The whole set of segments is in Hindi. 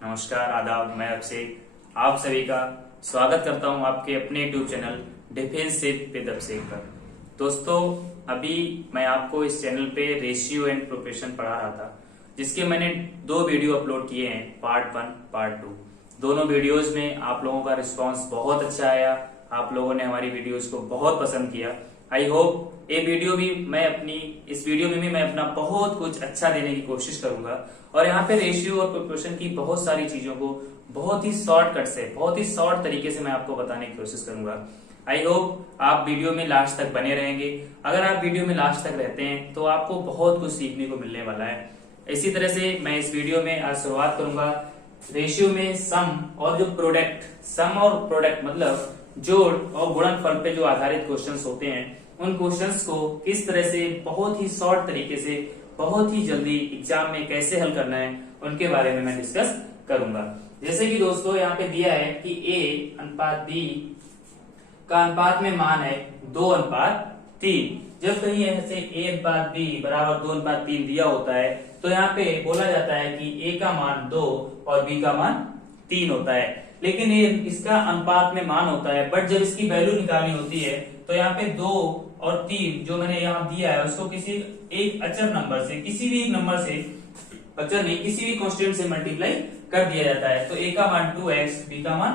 नमस्कार, आदाब। मैं अभिषेक आप सभी का स्वागत करता हूं आपके अपने यूट्यूब चैनल डिफेंसिव विद अभिषेक पर। दोस्तों, अभी मैं आपको इस चैनल पे रेशियो एंड प्रोपोर्शन पढ़ा रहा था, जिसके मैंने 2 वीडियो अपलोड किए हैं, पार्ट 1 पार्ट 2। दोनों वीडियोस में आप लोगों का रिस्पांस बहुत अच्छा आया। आप लोगों ने हमारी वीडियोस को बहुत पसंद किया। आई होप इस वीडियो में भी मैं अपना बहुत कुछ अच्छा देने की कोशिश करूंगा और यहाँ पे रेशियो और प्रोपोर्शन की बहुत सारी चीजों को बहुत ही शॉर्टकट से, बहुत ही शॉर्ट तरीके से मैं आपको बताने की कोशिश करूंगा। आई होप आप वीडियो में लास्ट तक बने रहेंगे। अगर आप वीडियो में लास्ट तक रहते हैं तो आपको बहुत कुछ सीखने को मिलने वाला है। इसी तरह से मैं इस वीडियो में आज शुरुआत करूंगा रेशियो में सम और जो प्रोडक्ट, सम और प्रोडक्ट मतलब जोड़ और गुणनफल पे जो आधारित क्वेश्चंस होते हैं, उन क्वेश्चंस को किस तरह से बहुत ही शॉर्ट तरीके से बहुत ही जल्दी एग्जाम में कैसे हल करना है, उनके बारे में मैं डिस्कस करूंगा। जैसे कि दोस्तों यहाँ पे दिया है कि A अनुपात B का अनुपात में मान है 2:3। जब कहीं ऐसे A अनुपात B बराबर 2:3 दिया होता है तो यहाँ पे बोला जाता है कि A का मान 2 और B का मान 3 होता है। लेकिन ये इसका अनुपात में मान होता है, बट जब इसकी वैल्यू निकालनी होती है तो यहाँ पे 2 और 3 जो मैंने यहाँ दिया है उसको किसी एक अचर नंबर से, किसी भी एक नंबर से, अचर नहीं, किसी भी कांस्टेंट से मल्टीप्लाई कर दिया जाता है। तो A का मान 2x, B का मान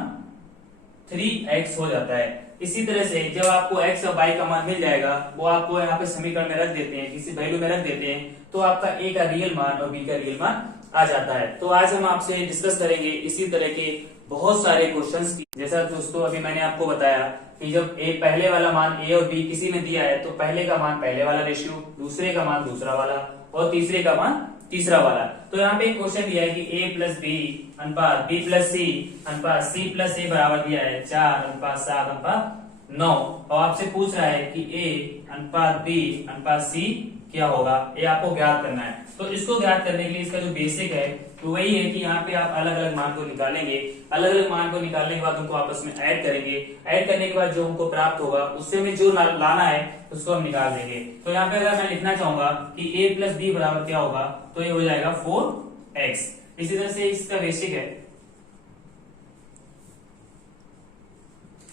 3x हो जाता है। इसी तरह से जब आपको x और y का मान मिल जाएगा, वो आपको यहाँ पे समीकरण में रख देते हैं, किसी वैल्यू में रख देते हैं, तो आपका A का रियल मान और B का रियल मान आ जाता है। तो आज हम आपसे डिस्कस करेंगे इसी तरह के बहुत सारे क्वेश्चंस की। जैसा दोस्तों अभी मैंने आपको बताया कि जब ए पहले वाला मान ए और बी किसी ने दिया है तो पहले का मान पहले वाला रेशियो, दूसरे का मान दूसरा वाला और तीसरे का मान तीसरा वाला। तो यहाँ पे एक क्वेश्चन दिया है कि a प्लस बी अनुपात b प्लस सी अनुपात c प्लस a बराबर दिया है 4:7:9 और आपसे पूछ रहा है कि a अनुपात b अनुपात c क्या होगा, ये आपको ज्ञात करना है। तो इसको ज्ञात करने के लिए इसका जो बेसिक है तो वही है कि यहाँ पे आप अलग अलग मान को निकालेंगे। अलग अलग मान को निकालने के बाद उनको आपस में ऐड करेंगे। ऐड करने के बाद जो हमको प्राप्त होगा उससे में जो लाना है उसको हम निकाल देंगे। तो यहाँ पे अगर मैं लिखना चाहूंगा कि a प्लस बी बराबर क्या होगा तो ये हो जाएगा 4x। इसी तरह से इसका बेसिक है,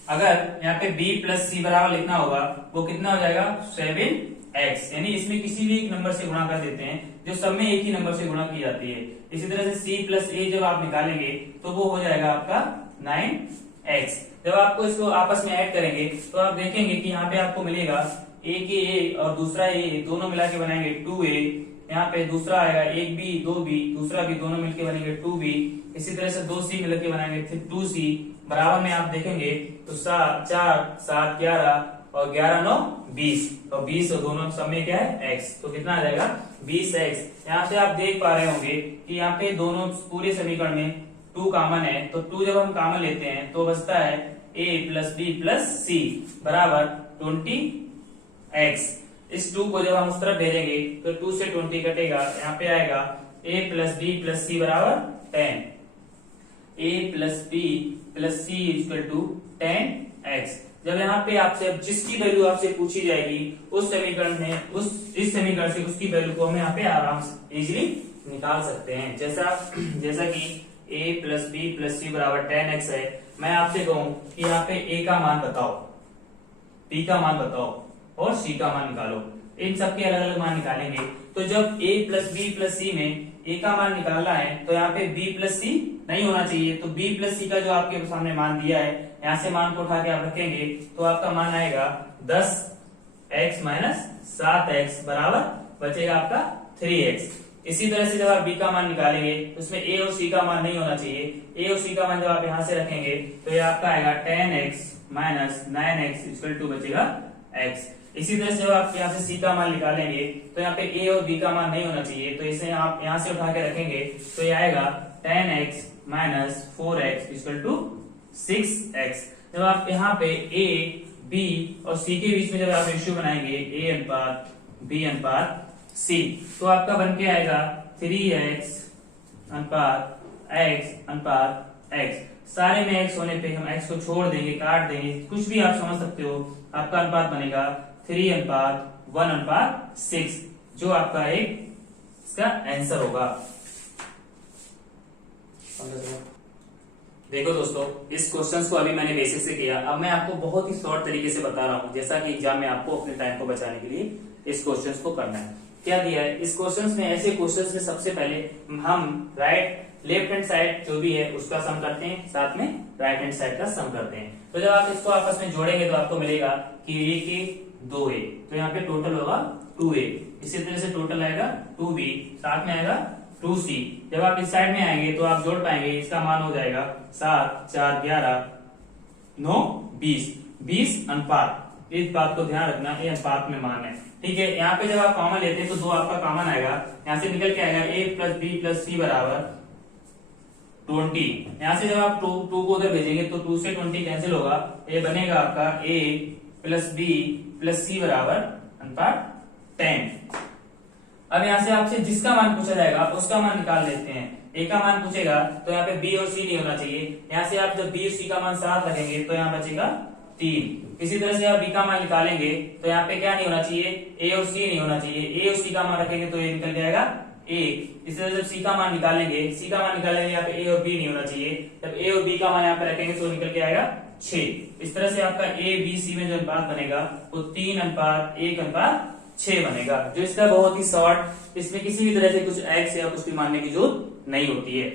अगर यहाँ पे b प्लस सी बराबर लिखना होगा वो कितना हो जाएगा 7x, यानी इसमें किसी भी एक नंबर से गुणा कर देते हैं जो सब में एक ही नंबर से गुणा की जाती है। इसी तरह से c प्लस a जब आप निकालेंगे तो वो हो जाएगा आपका 9x। जब आपको इसको आपस में ऐड करेंगे तो आप देखेंगे कि यहाँ पे आपको मिलेगा a के a और दूसरा a दोनों मिला के बनाएंगे 2a, यहाँ पे दूसरा आएगा एक b 2b, दूसरा भी दोनों मिलके बनेंगे 2b। इसी तरह से 2c मिलके बनाएंगे 2c। बराबर में आप देखेंगे तो 4 7 11 और 11 9 20, तो 20 और दोनों सब में क्या है x, तो कितना आ जाएगा 20x। यहाँ से आप देख पा रहे होंगे कि यहाँ पे दोनों पूरे समीकरण में 2 कॉमन है, तो 2 जब हम कॉमन लेते हैं तो बचता है a plus B plus C बराबर 20x। इस 2 को जब हम उस तरफ भेजेंगे तो 2 से 20 कटेगा, यहाँ पे आएगा a plus B plus C बराबर 10, a plus B plus C equal to 10x। जब यहाँ पे आपसे अब जिसकी वैल्यू आपसे पूछी जाएगी उस समीकरण में इस समीकरण से उसकी वैल्यू को हम यहाँ पे आराम से इजीली निकाल सकते हैं। जैसा कि a plus B plus C बराबर 10x है। मैं आपसे कहूं कि यहाँ पे a का मान बताओ, b का मान बताओ और c का मान निकालो। इन सबके अलग अलग मान निकालेंगे। तो जब a प्लस बी प्लस सी में a का मान निकालना है तो यहाँ पे b प्लस सी नहीं होना चाहिए, तो b प्लस सी का जो आपके सामने मान दिया है यहाँ से मान को उठा के आप रखेंगे तो आपका मान आएगा 10x माइनस 7x बराबर बचेगा आपका 3x। इसी तरह से जब आप b का मान निकालेंगे तो उसमें a और c का मान नहीं होना चाहिए। a और c का मान जब आप यहाँ से रखेंगे तो ये आपका आएगा 10x minus 9x equal to बचेगा x। इसी तरह से जब आप यहाँ से c का मान निकालेंगे तो यहाँ पे a और b का मान नहीं होना चाहिए, तो इसे आप यहाँ से उठा के रखेंगे तो ये आएगा 10x minus 4x equal to 6x। जब आप यहाँ पे a b और c के बीच में जब आप रेशियो बनाएंगे a अनुपात b अनुपात c तो आपका बन के आएगा 3x अनुपात x अनुपात x। सारे में x होने पे हम x को छोड़ देंगे, काट देंगे, कुछ भी आप समझ सकते हो। आपका अनुपात बनेगा 3:1:6 जो आपका एक इसका आंसर होगा। देखो दोस्तों, इस क्वेश्चंस को अभी मैंने बेसिक से किया, अब मैं आपको बहुत ही शॉर्ट तरीके से बता रहा हूँ, जैसा कि एग्जाम में आपको अपने टाइम को बचाने के लिए इस क्वेश्चंस को करना है। क्या दिया है इस क्वेश्चंस में? ऐसे क्वेश्चंस में सबसे पहले हम लेफ्ट हैंड साइड जो भी है उसका सम करते हैं, साथ में राइट हैंड साइड का सम करते हैं। तो जब आप इसको आपस में जोड़ेंगे तो आपको मिलेगा कि a के 2a, तो यहाँ पे टोटल होगा 2a। इसी तरह से टोटल आएगा 2b, साथ में आएगा 2c। जब आप इस साइड में आएंगे तो आप जोड़ पाएंगे, इसका मान हो जाएगा 7 4 11 9 20, 20 अनुपात। इस बात को ध्यान रखना, ये अनुपात में मान है, ठीक है। यहाँ पे जब आप कॉमन लेते हैं तो 2 आपका कॉमन आएगा, यहाँ से निकल के आएगा a plus B plus C बराबर 20। यहाँ से जब आप 2 को उधर भेजेंगे तो 2 से 20 कैंसिल होगा, ये बनेगा आपका a plus B plus C बराबर अनुपात 10। अब यहाँ से आपसे जिसका मान पूछा जाएगा उसका मान निकाल लेते हैं। a का मान पूछेगा तो यहाँ पे b और c नहीं होना चाहिए, यहाँ से आप जब b और c का मान साथ रखेंगे तो यहाँ बचेगा 3। इसी तरह से आप b का मान निकालेंगे तो यहाँ पे क्या नहीं होना चाहिए, a और c नहीं होना चाहिए, a और c का मान रखेंगे तो ये निकल जाएगा a। इसी तरह जब c का मान निकालेंगे, यहाँ पे a और b नहीं होना चाहिए, जब a और b का मान यहाँ पे रखेंगे तो निकल के आएगा 6। इस तरह से आपका a b c में जो अनुपात बनेगा वो 3 अनुपात 1 अनुपात 6 बनेगा, जो इसका बहुत ही शॉर्ट, इसमें किसी भी तरह से कुछ एक्स या कुछ भी मानने की जरूरत नहीं होती है।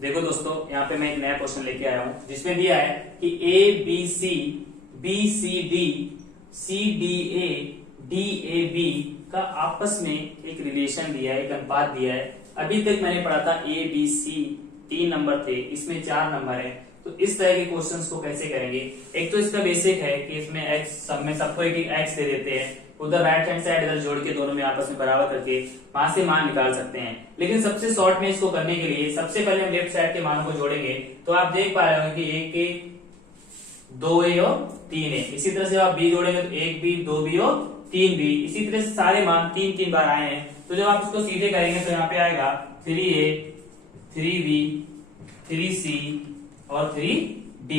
देखो दोस्तों, यहाँ पे मैं एक नया क्वेश्चन लेके आया हूं जिसमें दिया है कि a b c b c d c d a d a b का आपस में एक रिलेशन दिया है, एक अनुपात दिया है। अभी तक मैंने पढ़ा था a b c 3 नंबर थे, इसमें 4 नंबर है। तो इस तरह के क्वेश्चंस को कैसे करेंगे? एक तो इसका बेसिक है कि इसमें x, सब में सबको एक एक्स दे देते हैं, उधर राइट हैंड साइड इधर जोड़ के दोनों में आपस में बराबर करके वहां से मान निकाल सकते हैं। लेकिन सबसे शॉर्ट में इसको करने के लिए सबसे पहले हम लेफ्ट साइड के मानों को जोड़ेंगे, तो आप देख पा रहे हो कि 1 के 2a और 3a। इसी तरह से आप b जोड़ेंगे तो 1b 2b और 3b। इसी तरह से सारे मान 3 बार आए हैं, तो जब आप इसको सीधे करेंगे तो यहाँ पे आएगा 3a 3b 3c और 3d।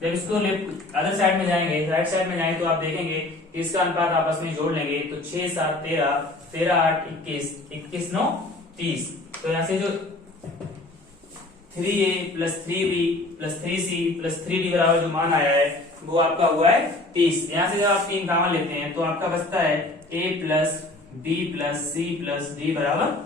जब इसको लेफ्ट अदर साइड में जाएंगे, राइट साइड में जाएंगे तो आप देखेंगे कि इसका अनुपात आपस में जोड़ लेंगे तो 6 7 13 13 8 21 21 9 30। तो यहाँ से जो 3a plus 3b plus 3c plus 3d बराबर जो मान आया है वो आपका हुआ है 30। यहाँ से जब आप 3 कॉमन लेते हैं तो आपका बचता है a plus b plus c plus d बराबर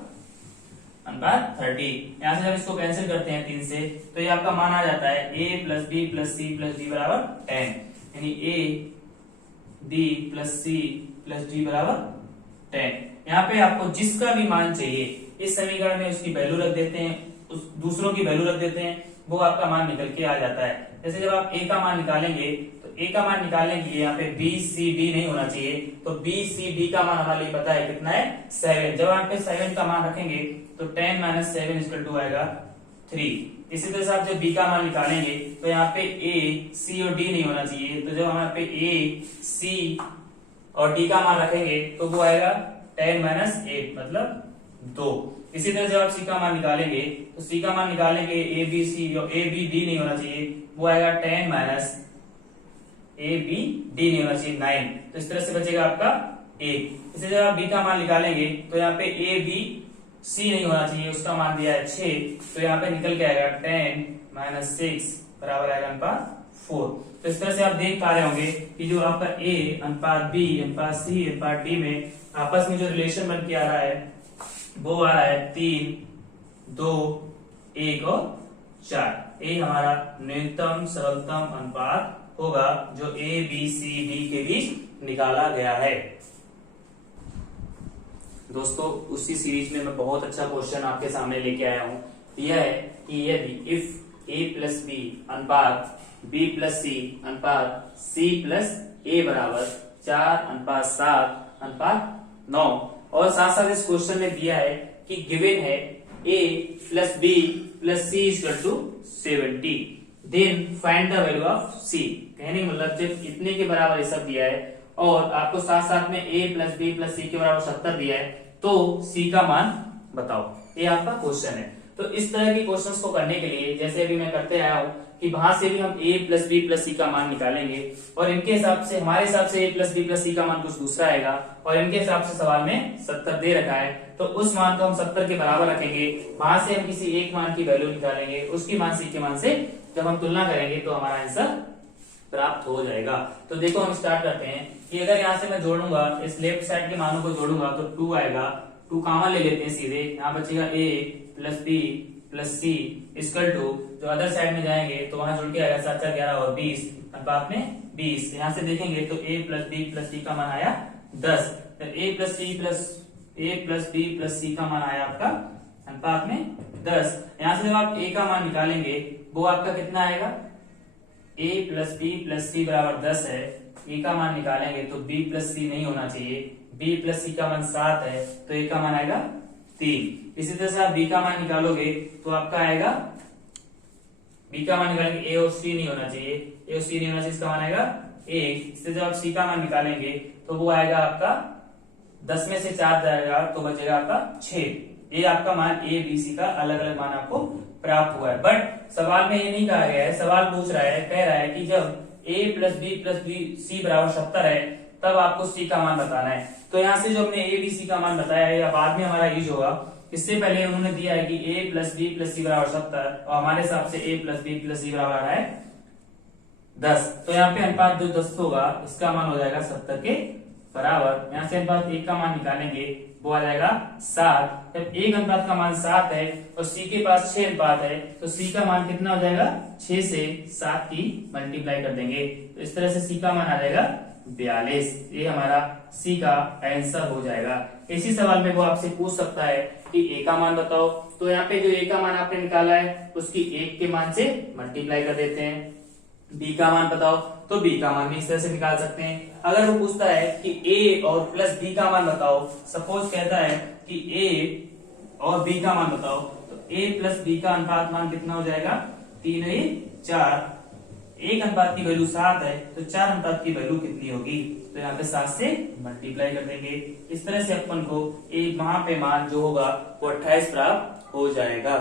अनुपात 30। यहाँ से जब इसको कैंसिल करते हैं 3 से तो ये आपका मान आ जाता है a plus b plus c plus d बराबर 10, यानी a b plus c plus d बराबर 10। यहाँ पे आपको जिसका भी मान चाहिए इस समीकरण में उसकी वैल्यू रख देते हैं, उस दूसरों की वैल्यू रख देते हैं, वो आपका मान निकल के आ जाता है। जैसे जब आप a का मान निकालेंगे तो a का मान निकालने के लिए यहाँ पे b c d नहीं होना चाहिए, तो b c d का मान हमारे लिए पता है कितना है 7। जब आप पे 7 का मान रखेंगे तो 10 माइनस 7 इक्वल टू आएगा 3। इसी तरह से आप जब b का मान निकालेंगे तो यहाँ पे a c और d नहीं होना चाहिए, तो जब हम यहाँ पे a c और d का मान रखेंगे तो वो आएगा 10 माइनस 8 मतलब 2। इसी तरह जब आप c का मान निकालेंगे तो c का मान निकालेंगे a b c और a b d नहीं होना चाहिए, वो आएगा 10 माइनस a b d नहीं होना चाहिए 9। तो इस तरह से बचेगा आपका 1। इसे जब आप b का मान निकालेंगे तो यहाँ पे a b c नहीं होना चाहिए, उसका मान दिया है 6, तो यहाँ पे निकल के आएगा 10 माइनस 6 बराबर आएगा अनुपात 4। तो इस तरह से आप देख पा रहे होंगे कि जो आपका a अनुपात b अनुपात c अनुपात d में आपस में जो रिलेशन बन के आ रहा है वो आ रहा है 3 2 1 और 4। ये हमारा न्यूनतम सरलतम अनुपात होगा जो a b c d के बीच निकाला गया है। दोस्तों, उसी सीरीज में मैं बहुत अच्छा क्वेश्चन आपके सामने लेके आया हूं। यह है कि यदि इफ a प्लस बी अनुपात b प्लस c अनुपात c प्लस a बराबर 4 अनुपात 7 अनुपात 9, और साथ साथ इस क्वेश्चन में दिया है कि गिवन है a plus b plus c equal to 70, then find the value of c। कहने का मतलब जब इतने के बराबर ये सब दिया है और आपको साथ साथ में a plus b plus c के बराबर 70 दिया है तो c का मान बताओ, ये आपका क्वेश्चन है। तो इस तरह के क्वेश्चंस को करने के लिए जैसे अभी मैं करते आया हूँ कि वहां से भी हम a प्लस बी प्लस सी का मान निकालेंगे और इनके हिसाब से हमारे हिसाब से a प्लस बी प्लस सी का मान कुछ दूसरा आएगा और इनके हिसाब से सवाल में 70 दे रखा है, तो उस मान को हम 70 के बराबर रखेंगे। वहां से हम किसी एक मान की वैल्यू निकालेंगे, उसकी मान सी के मान से जब हम तुलना करेंगे तो हमारा आंसर प्राप्त हो जाएगा। तो देखो हम स्टार्ट करते हैं कि अगर यहाँ से मैं जोड़ूंगा, इस लेफ्ट साइड के मानों को जोड़ूंगा तो 2 आएगा, 2 कॉमन ले लेते हैं सीधे, यहाँ बचेगा a plus B plus C equal to, जो अदर साइड में जाएंगे तो वहां जुड़ के आएगा 7 4 11 और 20 अनुपात में 20। यहाँ से देखेंगे तो a प्लस बी प्लस सी का मान आया 10, a प्लस बी प्लस सी का मान आया आपका अनुपात में 10। यहाँ से जब आप a का मान निकालेंगे वो आपका कितना आएगा, a plus B plus C बराबर 10 है, a का मान निकालेंगे तो b प्लस सी नहीं होना चाहिए, b प्लस सी का मान 7 है तो a का मान आएगा 3। इसी तरह से आप b का मान निकालोगे तो आपका आएगा, b का मान निकालेंगे a और c नहीं होना चाहिए, a और c नहीं होना चाहिए, इसका मान आएगा 1। इससे जब आप c का मान निकालेंगे तो वो आएगा आपका 10 में से 4 जाएगा तो बचेगा आपका 6। ये आपका मान a b c का अलग अलग मान आपको प्राप्त हुआ है। बट सवाल में ये नहीं कहा गया है, सवाल पूछ रहा है, कह रहा है कि जब a प्लस बी सी बराबर 70 है तब आपको c का मान बताना है। तो यहाँ से जो हमने a b c का मान बताया है या बाद में हमारा यूज होगा, इससे पहले उन्होंने दिया है कि a plus B plus C बराबर 70 और हमारे हिसाब से a plus B plus C बराबर है 10। तो यहाँ पे अनुपात जो 10 होगा इसका मान हो जाएगा 70 के बराबर। यहाँ से अनुपात 1 का मान निकालेंगे वो आ जाएगा 7। जब एक अनुपात का मान 7 है और c के पास 6 अनुपात है तो c का मान कितना हो जाएगा, 6 से 7 की मल्टीप्लाई कर देंगे तो इस तरह से c का मान आ जाएगा 42। ये हमारा c का आंसर हो जाएगा। इसी सवाल में वो आपसे पूछ सकता है कि a का मान बताओ, तो यहाँ पे जो a का मान आपने निकाला है उसकी 1 के मान से मल्टीप्लाई कर देते हैं। b का मान बताओ तो b का मान भी इस तरह से निकाल सकते हैं। अगर वो पूछता है कि a और प्लस b का मान बताओ, सपोज कहता है कि a और b का मान बताओ, तो a प्लस b का अनुपात मान कितना हो जाएगा, 3 और 4। एक अनुपात की वैल्यू 7 है तो 4 अनुपात की वैल्यू कितनी होगी, तो यहाँ पे 7 से मल्टीप्लाई कर देंगे। इस तरह से अपन को एक वहां पे मान जो होगा वो 28 प्राप्त हो जाएगा।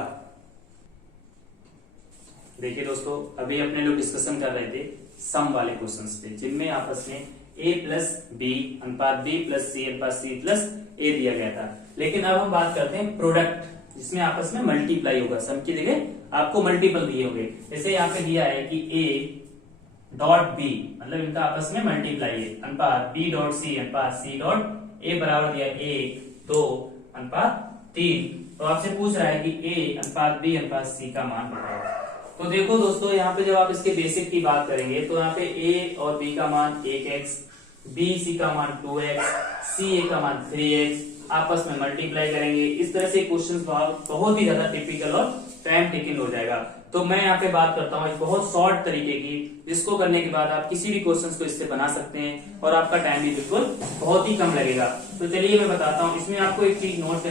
देखिए दोस्तों, अभी अपने लोग डिस्कशन कर रहे थे सम वाले क्वेश्चंस पे, जिनमें आपस में a प्लस बी अनुपात b प्लस सी अनुपात c प्लस a दिया गया था। लेकिन अब हम बात करते हैं प्रोडक्ट, जिसमें आपस में मल्टीप्लाई होगा, सम की जगह आपको मल्टीपल दिए होंगे। जैसे यहाँ पे दिया है कि a डॉट b, मतलब इनका आपस में मल्टीप्लाई है, अनुपात b डॉट c अनुपात c डॉट a बराबर दिया 1 2 अनुपात 3। तो आपसे पूछ रहा है कि a अनुपात b अनुपात c का मान बताओ। तो देखो दोस्तों, यहाँ पे जब आप इसके बेसिक की बात करेंगे तो यहाँ पे a और b का मान 1x, b c का मान 2x, c a का मान 3x, आपस में मल्टीप्लाई करेंगे। इस तरह से क्वेश्चन बहुत ही ज्यादा टिपिकल और टाइम टेकिंग हो जाएगा। तो मैं यहाँ पे बात करता हूँ एक बहुत शॉर्ट तरीके की, जिसको करने के बाद आप किसी भी क्वेश्चन को इससे बना सकते हैं और आपका टाइम भी बिल्कुल बहुत ही कम लगेगा। तो चलिए मैं बताता हूँ। इसमें आपको एक चीज नोट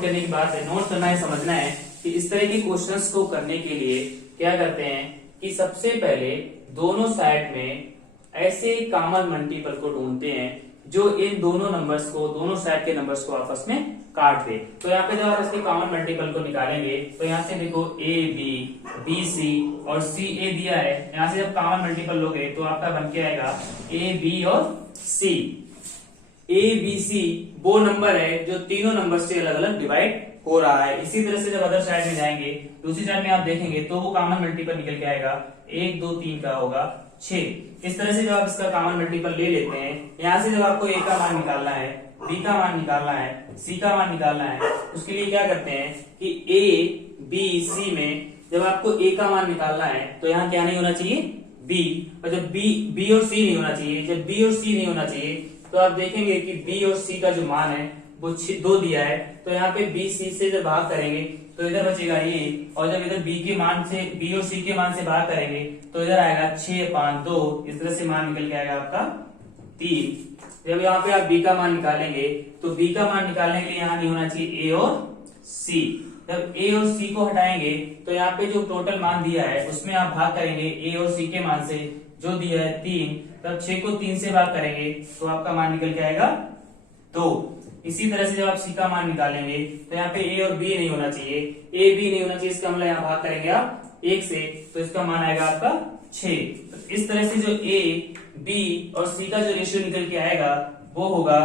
करने की बात है, नोट करना है, समझना है कि इस तरह के क्वेश्चंस को करने के लिए क्या करते हैं कि सबसे पहले दोनों साइड में ऐसे कॉमन मल्टीपल को ढूंढते हैं जो इन दोनों नंबर्स को, दोनों साइड के नंबर्स को आपस में काट दे। तो यहाँ पे जब आप इसके कॉमन मल्टीपल को निकालेंगे तो यहाँ से देखो a b b c और c a दिया है, यहाँ से जब कॉमन मल्टीपल लोगे तो आपका बन के आएगा a b और c। a b c वो नंबर है जो तीनों नंबर से अलग अलग डिवाइड हो रहा है। इसी तरह से जब अदर साइड में जाएंगे, दूसरी साइड में आप देखेंगे तो वो कॉमन मल्टीपल निकल के आएगा 1 2 3 का होगा 6। इस तरह से जब आप इसका कॉमन मल्टीपल ले लेते हैं, यहाँ से जब आपको a का मान निकालना है, b का मान निकालना है, c का मान निकालना है, उसके लिए क्या करते हैं कि a b c में जब आपको a का मान निकालना है तो यहाँ क्या नहीं होना चाहिए, b, और जब b और c नहीं होना चाहिए। जब b और c नहीं होना चाहिए तो आप देखेंगे कि b और c का जो मान है वो 2 दिया है, तो यहाँ पे b c से जब भाग करेंगे तो इधर बचेगा ये, और जब इधर b के मान से, b और c के मान से भाग करेंगे तो इधर आएगा 6 5 2, इस तरह से मान निकल के आएगा आपका 3। जब यहाँ पे आप b का मान निकालेंगे तो b का मान निकालने के लिए यहाँ नहीं होना चाहिए a और c। जब a और c को हटाएंगे तो यहाँ पे जो टोटल मान दिया है उसमें आप भाग करेंगे a और c के मान से, जो दिया है 3, तब 6 को 3 से भाग करेंगे तो आपका मान निकल के आएगा 2। इसी तरह से जब आप सी का मान निकालेंगे तो यहाँ पे ए और बी नहीं होना चाहिए, ए बी नहीं होना चाहिए, इसका मतलब यहाँ भाग करेंगे आप 1 से, तो इसका मान आएगा आपका 6। तो इस तरह से जो ए बी और सी का जो रेशियो निकल के आएगा वो होगा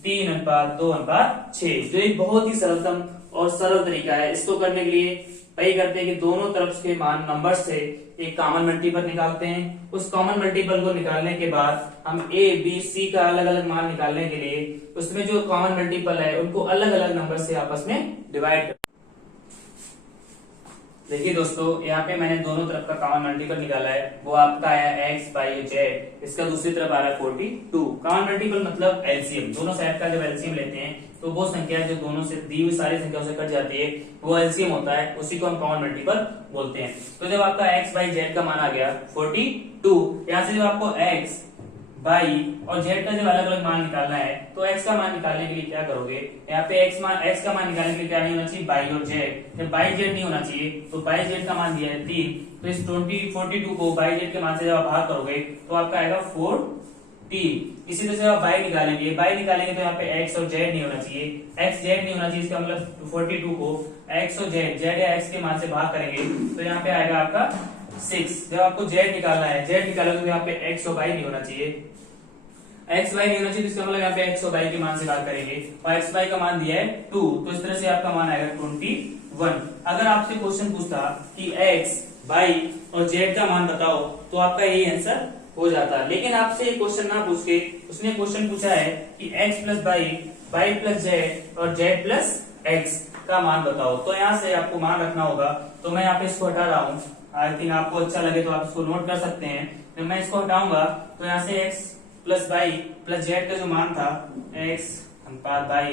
3:2:6, जो एक बहुत ही सरलतम और सरल तरीका है। इसको करने के लिए वही करते हैं कि दोनों तरफ के मान नंबर से एक कॉमन मल्टीपल निकालते हैं। उस कॉमन मल्टीपल को निकालने के बाद हम ए बी सी का अलग अलग मान निकालने के लिए उसमें जो कॉमन मल्टीपल है उनको अलग अलग नंबर से आपस में डिवाइड। देखिए दोस्तों, यहाँ पे मैंने दोनों तरफ का कॉमन मल्टीपल निकाला है, वो आपका आया x बाई जेड, इसका दूसरी तरफ आ रहा है 42। कॉमन मल्टीपल मतलब एलसीएम, दोनों साइड का जब एलसीएम लेते हैं तो वो संख्या जो दोनों से दी हुई सारी संख्याओं से कट जाती है वो एलसीएम होता है, उसी को हम कॉमन मल्टीपल बोलते हैं। तो जब आपका x बाई जेड का मान आ गया 42, यहाँ से जब आपको x बाई और जेड का जब अलग अलग मान निकालना है तो x का मान निकालने के लिए क्या करोगे, यहाँ पे x का मान निकालने के लिए क्या नहीं होना चाहिए, बाई और जेड। जब बाई जेड नहीं होना चाहिए तो बाई जेड का मान दिया है 3, तो इस 42 को बाई जेड के मान से जब आप भाग करोगे तो आपका आएगा 40। इसी तरह से आप बाई निकालेंगे तो यहाँ पे x और जेड नहीं होना चाहिए, x जेड नहीं होना चाहिए, इसका मतलब 42 को x और जेड या x के मान से भाग करेंगे तो यहाँ पे आएगा आपका 6। जब आपको जेड निकालना है, जेड निकालोगे तो यहाँ पे x और y नहीं होना चाहिए, x y नहीं होना चाहिए, इसका मतलब यहाँ पे x और y के मान से भाग करेंगे और x y का मान दिया है 2, तो इस तरह से आपका मान आएगा 21। अगर आपसे क्वेश्चन पूछता कि x y और z का मान बताओ तो आपका यही आंसर हो जाता। लेकिन आपसे ये क्वेश्चन ना पूछ के उसने क्वेश्चन पूछा है कि x plus y plus z और z प्लस x का मान बताओ, तो यहाँ से आपको मान रखना होगा। तो मैं यहाँ पे इसको हटा रहा हूँ, आई थिंक आपको अच्छा लगे तो आप इसको नोट कर सकते हैं। जब मैं इसको हटाऊंगा तो यहाँ से x plus y plus z का जो मान था, x अनुपात y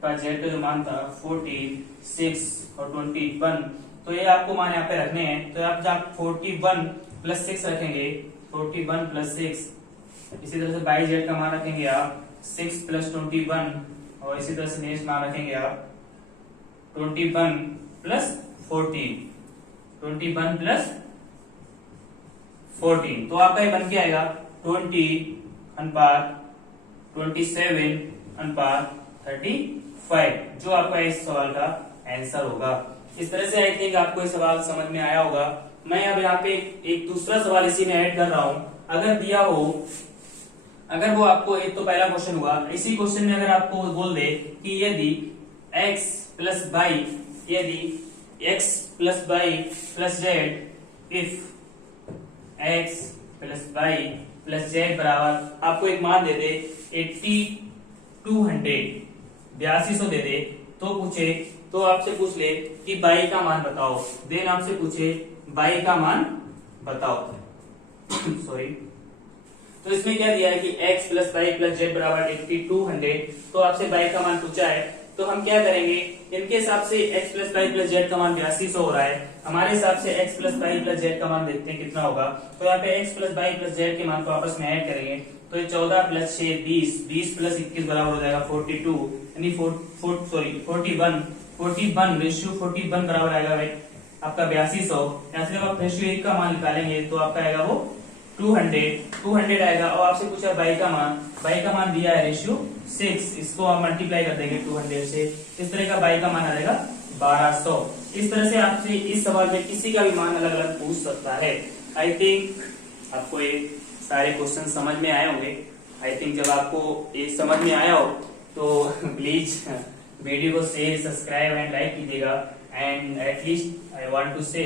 प्लस z का जो मान था 46 और 21, तो ये आपको मान यहाँ पे रखने हैं। तो आप जब 41 प्लस 6 रखेंगे, 41 प्लस 6, इसी तरह से बाई जेड का मान रखेंगे आप 6 प्लस 21, और इसी तरह से नेक्स्ट मान रखेंगे आप 21 प्लस 14, 21 प्लस 14, तो आपका ये बन के आएगा 20 अनुपात 27 अनुपात 35, जो आपका इस सवाल का आंसर होगा। इस तरह से आई थिंक आपको ये सवाल समझ में आया होगा। मैं अब यहाँ पे एक दूसरा सवाल इसी में ऐड कर रहा हूं। अगर दिया हो, अगर वो आपको, एक तो पहला क्वेश्चन हुआ, इसी क्वेश्चन में अगर आपको बोल दे कि यदि x प्लस बाई, यदि x plus by plus Z, if x plus by plus Z बराबर आपको एक मान दे दे 8200 दे दे, तो पूछे, तो आपसे पूछ ले कि बाई का मान बताओ, देन आपसे पूछे बाई का मान बताओ सॉरी, तो इसमें क्या दिया है कि x plus by plus Z बराबर 8200, तो आपसे बाई का मान पूछा है। तो हम क्या करेंगे, इनके हिसाब से x plus by plus Z का मान 8200 हो रहा है, हमारे हिसाब से x plus by plus Z का मान देखते हैं कितना होगा। तो यहाँ पे x plus by plus Z के मान को आपस में ऐड करेंगे, तो ये 14 प्लस 6 20, 20 प्लस 21 बराबर हो जाएगा 42, यानी 41 रेशियो 41 बराबर आएगा आपका 8200। यहाँ से जब आप रेशियो 1 का मान निकालेंगे तो आपका आएगा वो 200 आएगा। और आपसे पूछा बाई का मान दिया है रेशियो 6, इसको आप मल्टीप्लाई कर देंगे 200 से, इस तरह का बाई का मान आ जाएगा 1200। इस तरह से आपसे इस सवाल में किसी का भी मान अलग अलग पूछ सकता है। आई थिंक आपको ये सारे क्वेश्चन समझ में आए होंगे। आई थिंक जब आपको ये समझ में आया हो तो प्लीज वीडियो को शेयर, सब्सक्राइब एंड लाइक कीजिएगा। And at least I want to say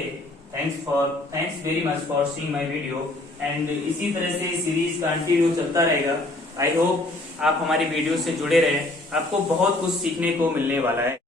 thanks very much for seeing my video. And इसी तरह से सीरीज कंटिन्यू चलता रहेगा। आई होप आप हमारी वीडियो से जुड़े रहे, आपको बहुत कुछ सीखने को मिलने वाला है।